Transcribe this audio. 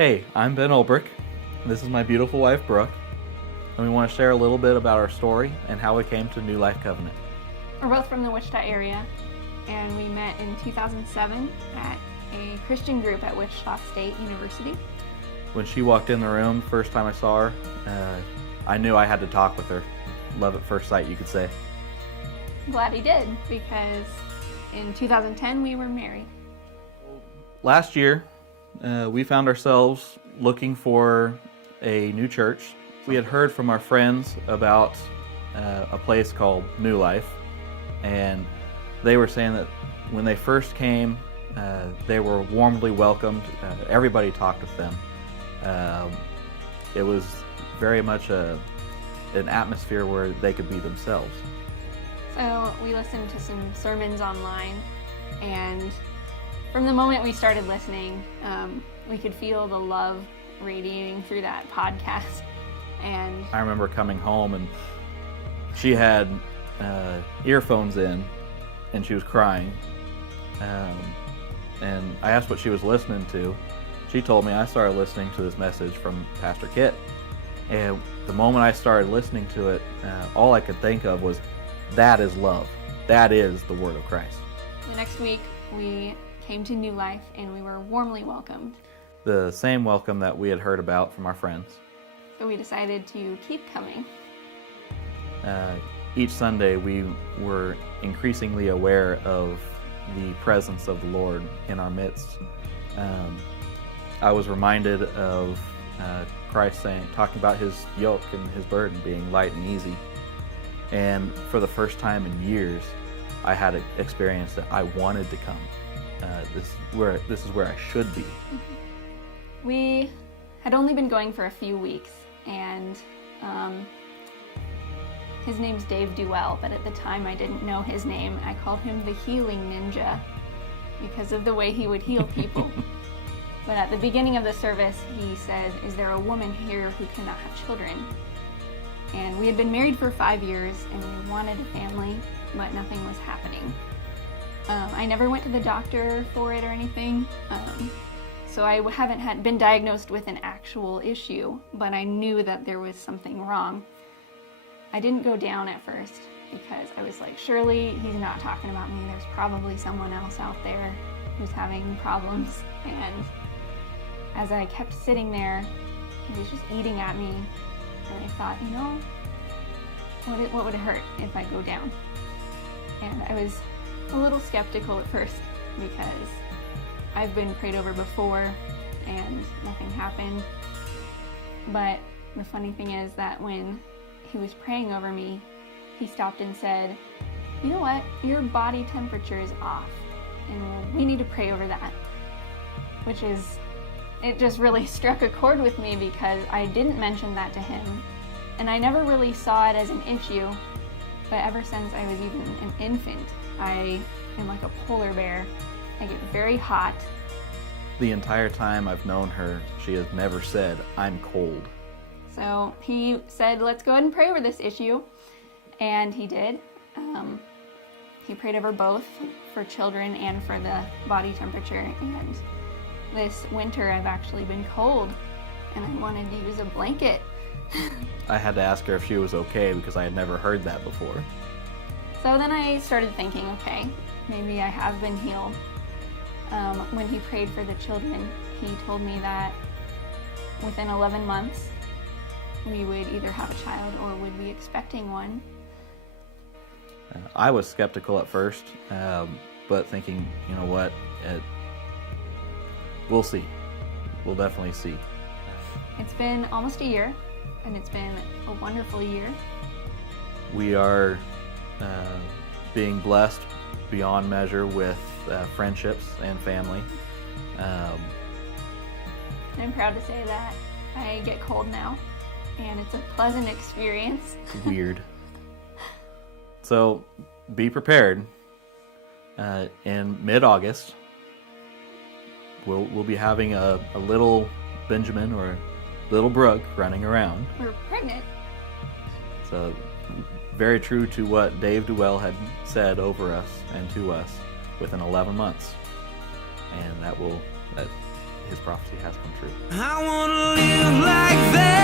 Hey, I'm Ben Olbrich. This is my beautiful wife, Brooke. And we want to share a little bit about our story and how we came to New Life Covenant. We're both from the Wichita area, and we met in 2007 at a Christian group at Wichita State University. When she walked in the room, first time I saw her, I knew I had to talk with her. Love at first sight, you could say. I'm glad he did, because in 2010 we were married. Last year, we found ourselves looking for a new church. We had heard from our friends about a place called New Life, and they were saying that when they first came, they were warmly welcomed. Everybody talked with them. It was very much an atmosphere where they could be themselves. So we listened to some sermons online, and from the moment we started listening, we could feel the love radiating through that podcast. And I remember coming home and she had earphones in and she was crying. And I asked what she was listening to. She told me I started listening to this message from Pastor Kit. And the moment I started listening to it, all I could think of was, that is love. That is the Word of Christ. The next week, we came to New Life and we were warmly welcomed. The same welcome that we had heard about from our friends. So we decided to keep coming. Each Sunday, we were increasingly aware of the presence of the Lord in our midst. I was reminded of Christ talking about his yoke and his burden being light and easy. And for the first time in years, I had an experience that I wanted to come. This is where I should be. We had only been going for a few weeks, and his name's Dave Duell, but at the time I didn't know his name. I called him the healing ninja because of the way he would heal people. But at the beginning of the service, he said, "Is there a woman here who cannot have children?" And we had been married for 5 years, and we wanted a family, but nothing was happening. I never went to the doctor for it or anything, so I haven't been diagnosed with an actual issue, but I knew that there was something wrong. I didn't go down at first because I was like, surely he's not talking about me. There's probably someone else out there who's having problems. And as I kept sitting there, he was just eating at me, and I thought, what would it hurt if I go down? And I was a little skeptical at first because I've been prayed over before and nothing happened. But the funny thing is that when he was praying over me, he stopped and said, "You know what? Your body temperature is off, and we need to pray over that." It just really struck a chord with me because I didn't mention that to him, and I never really saw it as an issue. But ever since I was even an infant, I am like a polar bear. I get very hot. The entire time I've known her, she has never said, "I'm cold." So he said, let's go ahead and pray over this issue. And he did. He prayed over both, for children and for the body temperature. And this winter I've actually been cold, and I wanted to use a blanket. I had to ask her if she was okay because I had never heard that before. So then I started thinking, okay, maybe I have been healed. When he prayed for the children, he told me that within 11 months, we would either have a child or would be expecting one. I was skeptical at first, but thinking, you know what, we'll see. We'll definitely see. It's been almost a year, and it's been a wonderful year. We are being blessed beyond measure with friendships and family. I'm proud to say that I get cold now, and it's a pleasant experience. Weird. So be prepared. In mid-August, we'll be having a little Benjamin or little Brooke running around. We're pregnant. So very true to what Dave Duell had said over us and to us within 11 months. And his prophecy has come true. I wanna live like that.